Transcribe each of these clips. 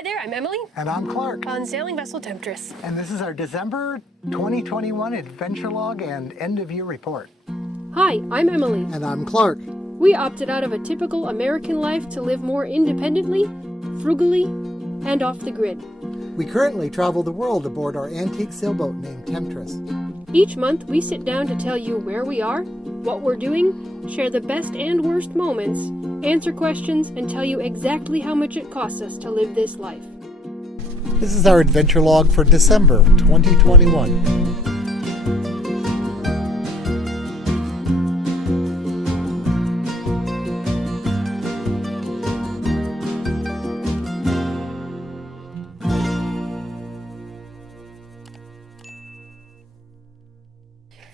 Hi there, I'm Emily. And I'm Clark. On Sailing Vessel Temptress. And this is our December 2021 Adventure Log and End of Year Report. Hi, I'm Emily. And I'm Clark. We opted out of a typical American life to live more independently, frugally, and off the grid. We currently travel the world aboard our antique sailboat named Temptress. Each month, we sit down to tell you where we are, what we're doing, share the best and worst moments, answer questions, and tell you exactly how much it costs us to live this life. This is our adventure log for December 2021.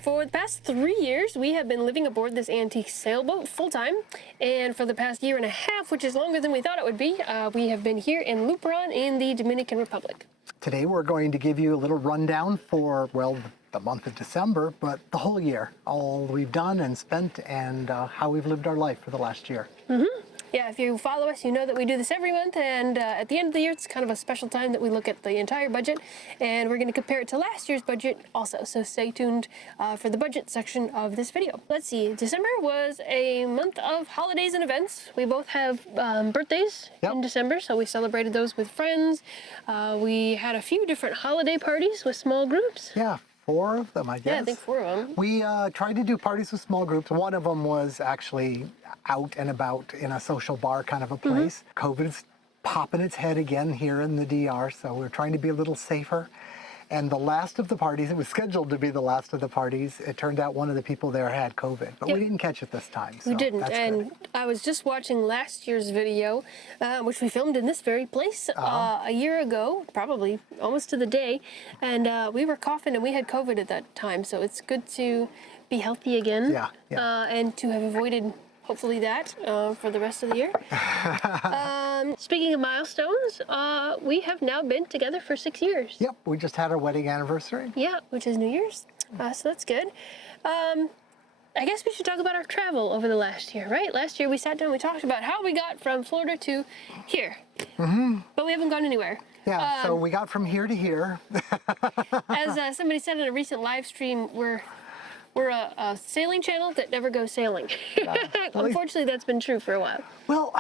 For the past 3 years, we have been living aboard this antique sailboat full-time, and for the past year and a half, which is longer than we thought it would be, we have been here in Luperon in the Dominican Republic. Today we're going to give you a little rundown for, well, the month of December, but the whole year, all we've done and spent and how we've lived our life for the last year. Yeah, if you follow us, you know that we do this every month, and at the end of the year, it's kind of a special time that we look at the entire budget, and we're going to compare it to last year's budget also, so stay tuned for the budget section of this video. Let's see, December was a month of holidays and events. We both have birthdays in December, so we celebrated those with friends. We had a few different holiday parties with small groups. Yeah. 4 of them, I guess. Yeah, I think 4 of them. We tried to do parties with small groups. One of them was actually out and about in a social bar kind of a place. COVID's popping its head again here in the DR, so we're trying to be a little safer. And the last of the parties, it was scheduled to be the last of the parties. It turned out one of the people there had COVID, but we didn't catch it this time. So we didn't, that's and good. I was just watching last year's video, which we filmed in this very place a year ago, probably almost to the day, and we were coughing and we had COVID at that time, so it's good to be healthy again and to have avoided hopefully that for the rest of the year. Speaking of milestones, we have now been together for 6 years. Yep, we just had our wedding anniversary. Yeah, which is New Year's, so that's good. I guess we should talk about our travel over the last year, right? Last year we sat down and we talked about how we got from Florida to here, but we haven't gone anywhere. Yeah, so we got from here to here. As somebody said in a recent live stream, we're a sailing channel that never goes sailing. Unfortunately, that's been true for a while. Well,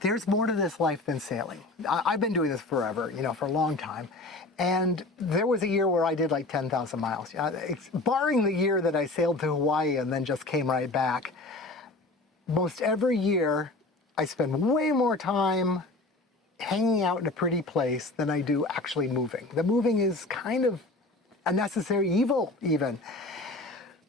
there's more to this life than sailing. I've been doing this forever, for a long time. And there was a year where I did like 10,000 miles. Barring the year that I sailed to Hawaii and then just came right back, most every year I spend way more time hanging out in a pretty place than I do actually moving. The moving is kind of a necessary evil even.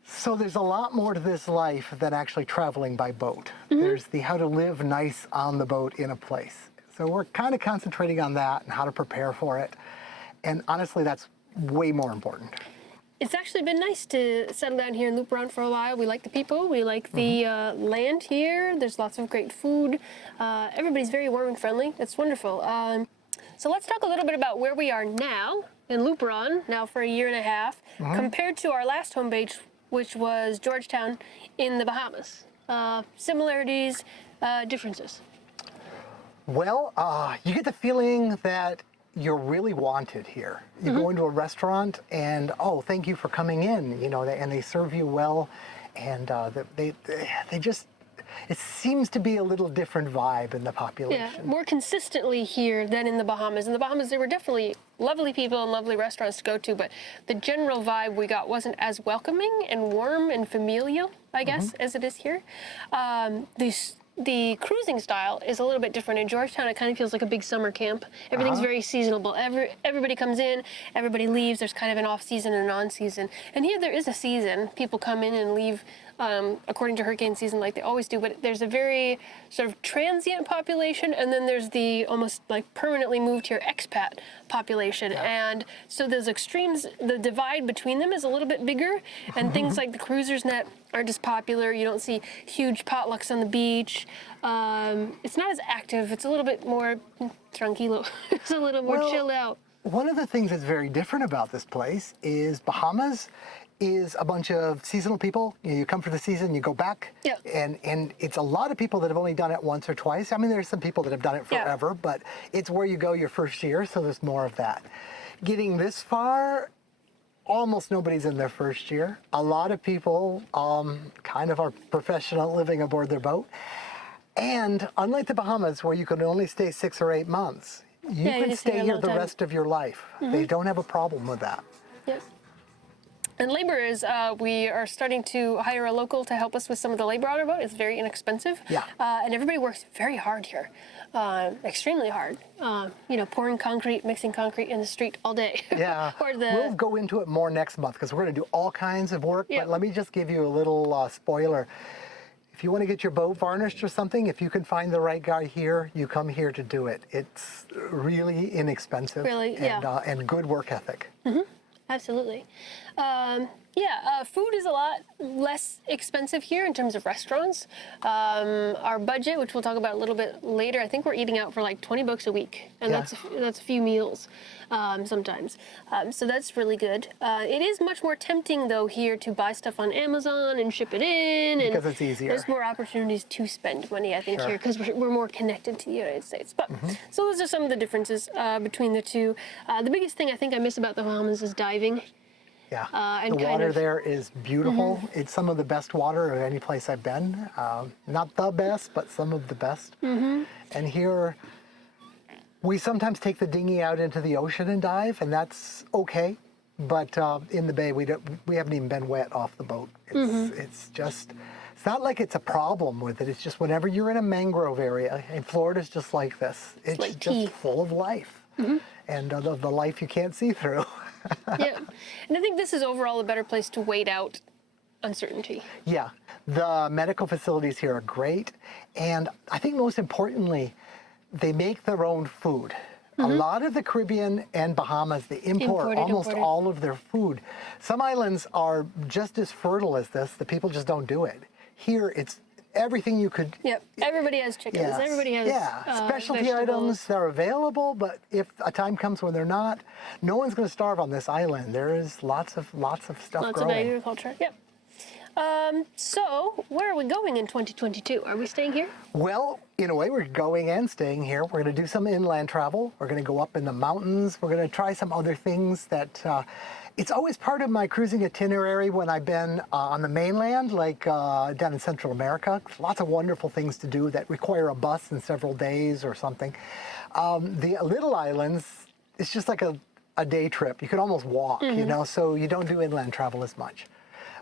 So there's a lot more to this life than actually traveling by boat. There's the how to live nice on the boat in a place. So we're kind of concentrating on that and how to prepare for it. And honestly, that's way more important. It's actually been nice to settle down here in Luperon for a while. We like the people, we like the land here. There's lots of great food. Everybody's very warm and friendly. It's wonderful. So let's talk a little bit about where we are now in Luperon, now for a year and a half, compared to our last home base, which was Georgetown in the Bahamas. Similarities, differences. Well, you get the feeling that you're really wanted here. You go into a restaurant and, oh, thank you for coming in, and they serve you well, and they just, it seems to be a little different vibe in the population. Yeah, more consistently here than in the Bahamas. In the Bahamas, there were definitely lovely people and lovely restaurants to go to, but the general vibe we got wasn't as welcoming and warm and familial, I guess, as it is here. The cruising style is a little bit different. In Georgetown, it kind of feels like a big summer camp. Everything's very seasonable. Everybody comes in, everybody leaves. There's kind of an off-season and an on-season. And here there is a season. People come in and leave according to hurricane season like they always do. But there's a very sort of transient population, and then there's the almost like permanently moved here expat population. And so those extremes, the divide between them is a little bit bigger. And things like the cruisers net aren't as popular. You don't see huge potlucks on the beach. It's not as active. It's a little bit more tranquilo. It's a little more chill out. One of the things that's very different about this place is Bahamas is a bunch of seasonal people. You come for the season, you go back. Yeah. And it's a lot of people that have only done it once or twice. I mean, there's some people that have done it forever, but it's where you go your first year, so there's more of that. Getting this far, almost nobody's in their first year. A lot of people kind of are professional living aboard their boat. And unlike the Bahamas, where you can only stay 6 or 8 months, you can stay here the rest of your life. They don't have a problem with that. Yep. And labor is, we are starting to hire a local to help us with some of the labor on our boat. It's very inexpensive. Yeah. And everybody works very hard here, extremely hard. You know, pouring concrete, mixing concrete in the street all day. Yeah. We'll go into it more next month because we're going to do all kinds of work. Yep. But let me just give you a little spoiler. If you want to get your boat varnished or something, if you can find the right guy here, you come here to do it. It's really inexpensive. Really, and good work ethic. Absolutely. Food is a lot less expensive here in terms of restaurants. Our budget, which we'll talk about a little bit later, I think we're eating out for like $20 a week, and that's a few meals sometimes. So that's really good. It is much more tempting though here to buy stuff on Amazon and ship it in, because it's easier. There's more opportunities to spend money, I think, here because we're more connected to the United States. But so those are some of the differences between the two. The biggest thing I think I miss about the Bahamas is diving. Yeah, and the water there is beautiful. It's some of the best water of any place I've been. Not the best, but some of the best. And here, we sometimes take the dinghy out into the ocean and dive, and that's okay. But in the bay, we haven't even been wet off the boat. It's just, it's not like it's a problem with it. It's just whenever you're in a mangrove area, and Florida's just like this. It's like just tea. full of life, and the life you can't see through. Yeah, and I think this is overall a better place to wait out uncertainty. Yeah, the medical facilities here are great, and I think most importantly, they make their own food. A lot of the Caribbean and Bahamas, they import almost all of their food. Some islands are just as fertile as this, the people just don't do it. Here, it's everything you could. Yep, everybody has chickens. Yes. Everybody has specialty vegetables. items. They're available, but if a time comes when they're not, no one's going to starve on this island. There is lots of stuff Lots growing. of agriculture. Yep. So where are we going in 2022? Are we staying here? Well, in a way, we're going and staying here. We're going to do some inland travel. We're going to go up in the mountains. We're going to try some other things that. It's always part of my cruising itinerary when I've been on the mainland, like down in Central America. Lots of wonderful things to do that require a bus in several days or something. The little islands, it's just like a day trip. You could almost walk, you know, so you don't do inland travel as much.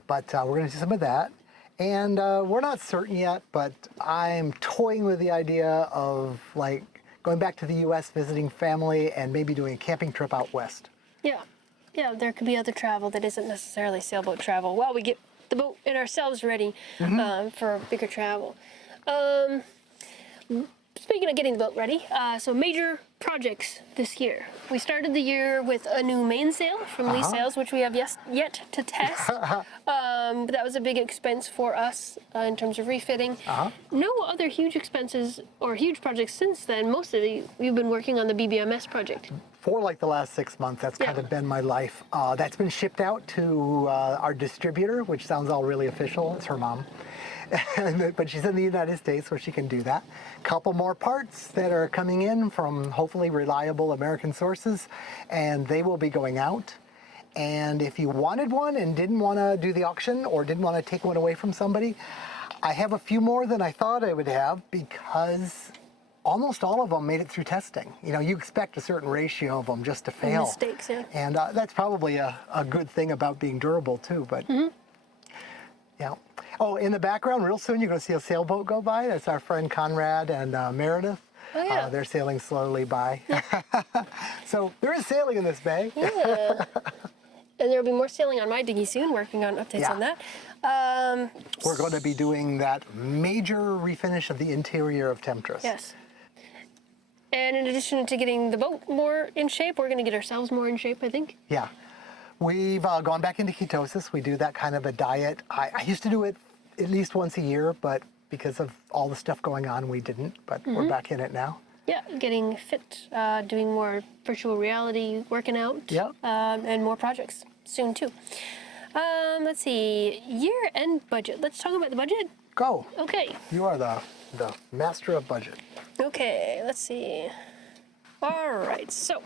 But we're going to do some of that. And we're not certain yet, but I'm toying with the idea of like going back to the U.S., visiting family, and maybe doing a camping trip out west. Yeah. Yeah, there could be other travel that isn't necessarily sailboat travel while we get the boat and ourselves ready for bigger travel. Speaking of getting the boat ready, so major projects this year. We started the year with a new mainsail from Lee Sails, which we have yet to test. But that was a big expense for us in terms of refitting. No other huge expenses or huge projects since then. Mostly we've been working on the BBMS project. For like the last 6 months, that's kind of been my life. That's been shipped out to our distributor, which sounds all really official. It's her mom. But she's in the United States where she can do that. Couple more parts that are coming in from hopefully reliable American sources, and they will be going out. And if you wanted one and didn't want to do the auction or didn't want to take one away from somebody, I have a few more than I thought I would have because almost all of them made it through testing. You know, you expect a certain ratio of them just to fail. Mistakes, yeah. And that's probably a good thing about being durable too, but yeah. Oh, in the background, real soon, you're going to see a sailboat go by. That's our friend Conrad and Meredith. Oh, yeah. They're sailing slowly by. So there is sailing in this bay. Yeah. And there will be more sailing on my dinghy soon, working on updates on that. We're going to be doing that major refinish of the interior of Temptress. Yes. And in addition to getting the boat more in shape, we're going to get ourselves more in shape, I think. Yeah. We've gone back into ketosis. We do that kind of a diet. I used to do it at least once a year, but because of all the stuff going on, we didn't. But we're back in it now. Yeah, getting fit, doing more virtual reality, working out, and more projects soon too. Let's see, year-end budget. Let's talk about the budget. Go. Okay. You are the master of budget. Okay, let's see. All right, so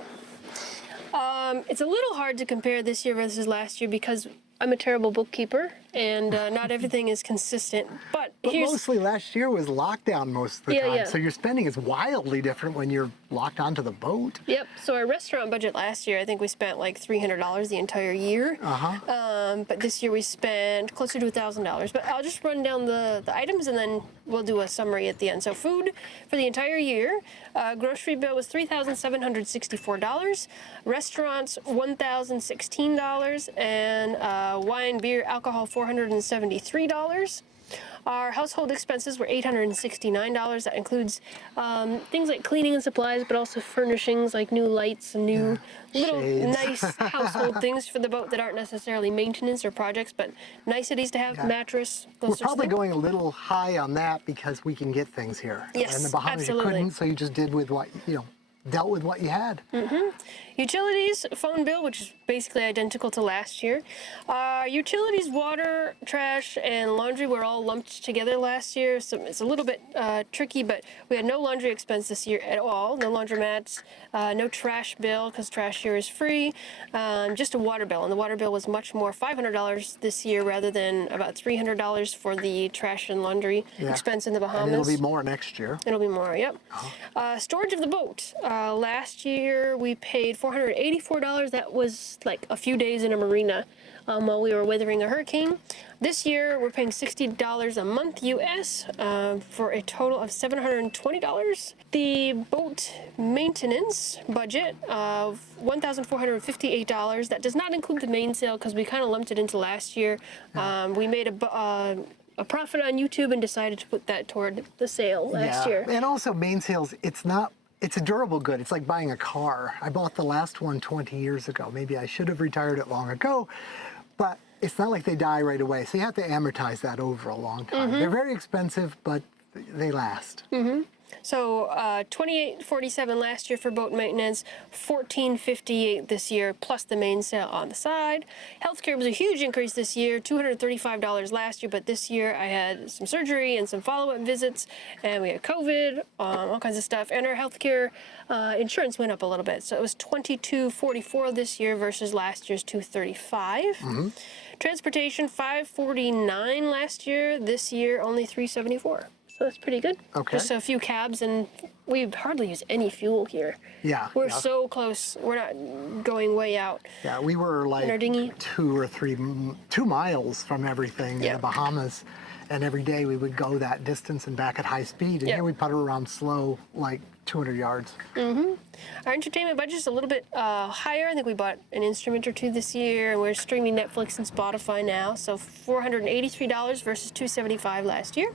it's a little hard to compare this year versus last year because I'm a terrible bookkeeper and not everything is consistent. But here's mostly last year was lockdown most of the time, yeah. so your spending is wildly different when you're locked onto the boat. Yep. So our restaurant budget last year, I think we spent like $300 the entire year. But this year we spent closer to $1,000. But I'll just run down the items and then we'll do a summary at the end. So food for the entire year, grocery bill was $3,764. Restaurants $1,016, and wine, beer, alcohol $473. Our household expenses were $869. That includes things like cleaning and supplies, but also furnishings like new lights and new little Shades. nice household things for the boat that aren't necessarily maintenance or projects, but niceties to have, mattress, those We're sorts of probably things. going a little high on that because we can get things here. Yes, in the Bahamas absolutely. you couldn't, so you just did with what, dealt with what you had. Utilities, phone bill, which is basically identical to last year. Utilities, water, trash, and laundry were all lumped together last year, so it's a little bit tricky, but we had no laundry expense this year at all, no laundromats, no trash bill, because trash here is free, just a water bill, and the water bill was much more, $500 this year rather than about $300 for the trash and laundry expense in the Bahamas. And it'll be more next year. It'll be more, yep. Storage of the boat. Last year we paid $484. That was like a few days in a marina while we were weathering a hurricane. This year we're paying $60 a month US for a total of $720. The boat maintenance budget of $1,458. That does not include the mainsail because we kind of lumped it into last year. We made a profit on YouTube and decided to put that toward the sail last year. And also mainsails, it's a durable good. It's like buying a car. I bought the last one 20 years ago. Maybe I should have retired it long ago, but it's not like they die right away. So you have to amortize that over a long time. They're very expensive, but they last. So $28.47 last year for boat maintenance, $14.58 this year, plus the mainsail on the side. Healthcare was a huge increase this year, $235 last year, but this year I had some surgery and some follow-up visits, and we had COVID, all kinds of stuff, and our healthcare insurance went up a little bit. So it was $22.44 this year versus last year's $235. Transportation, $549 last year. This year, only $374. So that's pretty good. Okay. Just a few cabs, and we hardly use any fuel here. Yeah. We're so close. We're not going way out. Yeah, we were like our dinghy. 2 miles from everything in the Bahamas. And every day we would go that distance and back at high speed. And here we putter around slow, like 200 yards. Our entertainment budget is a little bit higher. I think we bought an instrument or two this year, and we're streaming Netflix and Spotify now. So $483 versus $275 last year.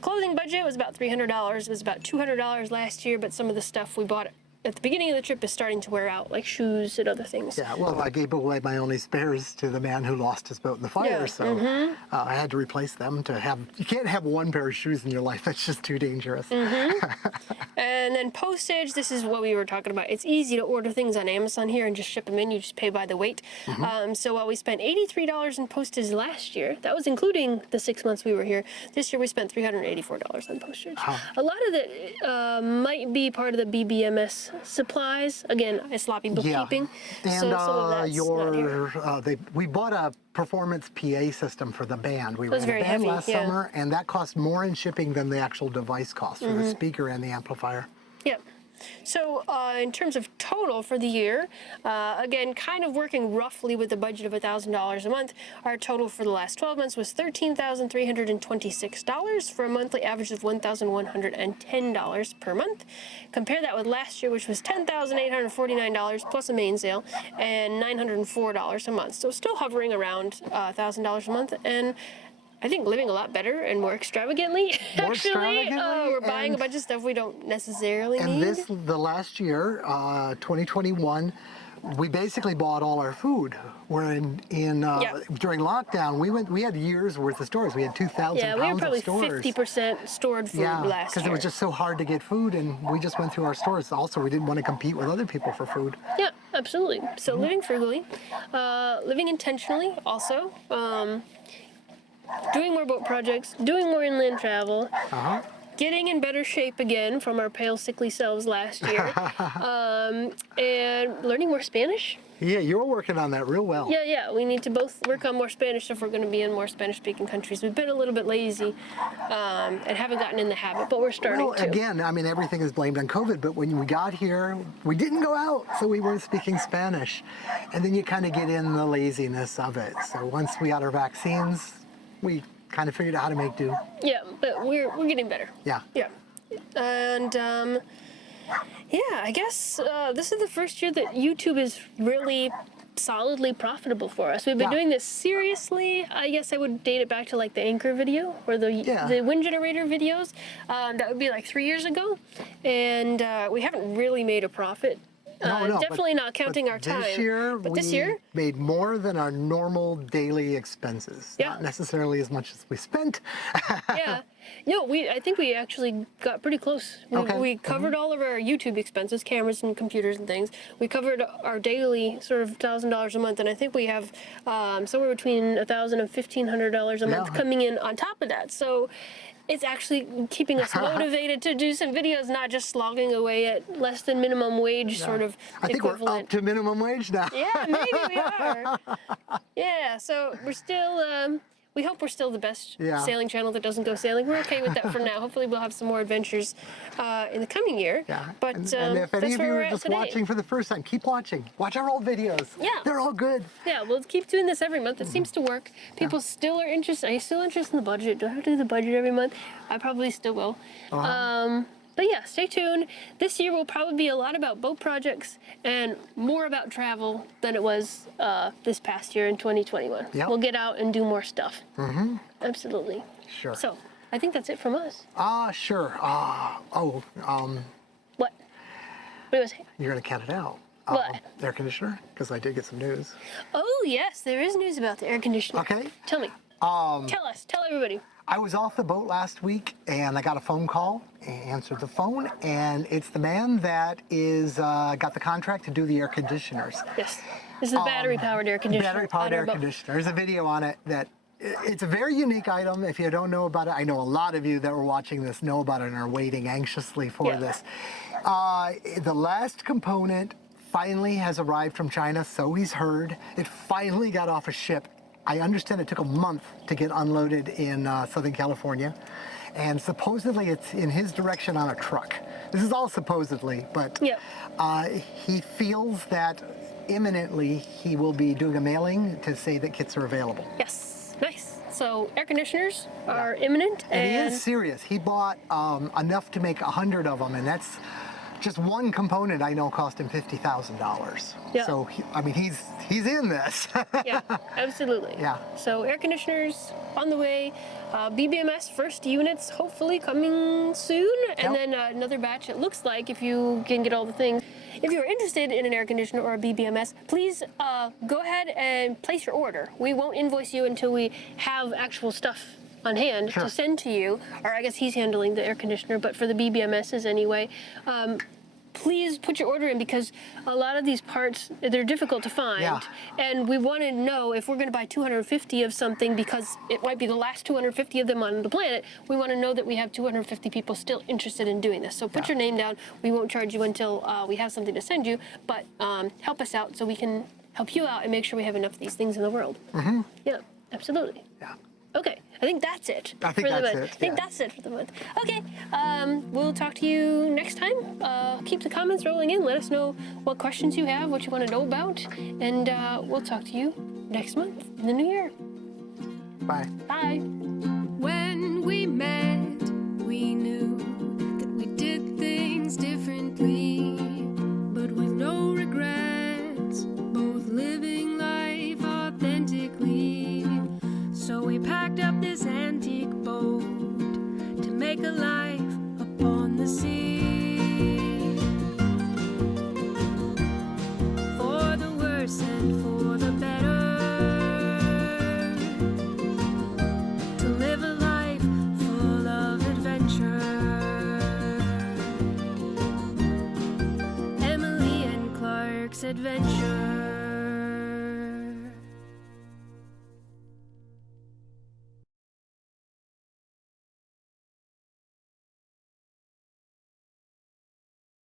Clothing budget was about $300. It was about $200 last year, but some of the stuff we bought at the beginning of the trip is starting to wear out, like shoes and other things. Yeah, well, I gave away my only spares to the man who lost his boat in the fire, so I had to replace them to have. You can't have one pair of shoes in your life. That's just too dangerous. And then postage, this is what we were talking about. It's easy to order things on Amazon here and just ship them in. You just pay by the weight. So while we spent $83 in postage last year, that was including the 6 months we were here. This year we spent $384 on postage. A lot of it might be part of the BBMS supplies. Again, it's sloppy bookkeeping. And so some of that's not here. we bought a performance PA system for the band. We were was in a very band heavy, last summer, and that cost more in shipping than the actual device cost for the speaker and the amplifier. Yep. So in terms of total for the year, again, kind of working roughly with a budget of $1,000 a month, our total for the last 12 months was $13,326 for a monthly average of $1,110 per month. Compare that with last year, which was $10,849 plus a mainsail and $904 a month. So still hovering around $1,000 a month, and I think living a lot better and more extravagantly. We're buying a bunch of stuff we don't necessarily need. And the last year, 2021, we basically bought all our food. We're during lockdown, we had years worth of stores. We had 2,000 Yeah, we were pounds probably of stores. 50% stored food Yeah, last because year. it was just so hard to get food, and we just went through our stores. Also, we didn't want to compete with other people for food. Yeah, absolutely. So living frugally, living intentionally also, doing more boat projects, doing more inland travel, getting in better shape again from our pale, sickly selves last year, and learning more Spanish. Yeah, you're working on that real well. Yeah, we need to both work on more Spanish if we're going to be in more Spanish-speaking countries. We've been a little bit lazy and haven't gotten in the habit, but we're starting Well, to. again, I mean, everything is blamed on COVID, but when we got here, we didn't go out, so we weren't speaking Spanish. And then you kind of get in the laziness of it. So once we got our vaccines, we kind of figured out how to make do. Yeah, but we're getting better. Yeah. Yeah. And I guess this is the first year that YouTube is really solidly profitable for us. We've been doing this seriously. I guess I would date it back to like the Anchor video or the wind generator videos. That would be like 3 years ago. And we haven't really made a profit. No, definitely not counting our time. This year, we made more than our normal daily expenses. Yeah. Not necessarily as much as we spent. Yeah. No, I think we actually got pretty close. We covered all of our YouTube expenses, cameras and computers and things. We covered our daily sort of $1,000 a month, and I think we have somewhere between $1,000 and $1,500 a month coming in on top of that. So it's actually keeping us motivated to do some videos, not just slogging away at less than minimum wage sort of I think equivalent. we're up to minimum wage now. Yeah, maybe we are. Yeah, so we're still, we hope we're still the best sailing channel that doesn't go sailing. We're okay with that for now. Hopefully we'll have some more adventures in the coming year. Yeah. But and if any that's of where you we're are at just today. watching for the first time, keep watching. Watch our old videos. Yeah. They're all good. Yeah, we'll keep doing this every month. It seems to work. People still are interested. Are you still interested in the budget? Do I have to do the budget every month? I probably still will. But yeah, stay tuned. This year will probably be a lot about boat projects and more about travel than it was this past year in 2021. Yep. We'll get out and do more stuff. Mm-hmm. Absolutely. Sure. So I think that's it from us. Sure. What? What do you say? You're going to count it out. What? Air conditioner? Because I did get some news. Oh, yes, there is news about the air conditioner. Okay. Tell me. Tell us. Tell everybody. I was off the boat last week, and I got a phone call. I answered the phone, and it's the man that is got the contract to do the air conditioners. Yes. This is the battery-powered air conditioner. Battery-powered air conditioner. There's a video on it that it's a very unique item. If you don't know about it, I know a lot of you that were watching this know about it and are waiting anxiously for this. The last component finally has arrived from China, so he's heard. It finally got off a ship. I understand it took a month to get unloaded in Southern California, and supposedly it's in his direction on a truck. This is all supposedly, but he feels that imminently he will be doing a mailing to say that kits are available. Yes, nice. So air conditioners are imminent. And he is serious. He bought enough to make 100 of them, and that's just one component I know cost him $50,000. Yeah. So he's in this. Yeah, absolutely. Yeah. So air conditioners on the way. BBMS first units hopefully coming soon, and then another batch. It looks like if you can get all the things. If you're interested in an air conditioner or a BBMS, please go ahead and place your order. We won't invoice you until we have actual stuff on hand to send to you, or I guess he's handling the air conditioner, but for the BBMSs anyway, please put your order in, because a lot of these parts, they're difficult to find, and we want to know if we're going to buy 250 of something, because it might be the last 250 of them on the planet. We want to know that we have 250 people still interested in doing this. So put your name down. We won't charge you until we have something to send you, but help us out so we can help you out and make sure we have enough of these things in the world. Mm-hmm. Yeah, absolutely. Yeah. Okay, I think that's it. I think that's it. I think that's it for the month. Okay, we'll talk to you next time. Keep the comments rolling in. Let us know what questions you have, what you want to know about, and we'll talk to you next month in the new year. Bye. Bye. When we met, we knew that we did things differently, but with no regrets, both living life authentically. So we packed up this antique boat to make a life upon the sea. For adventure.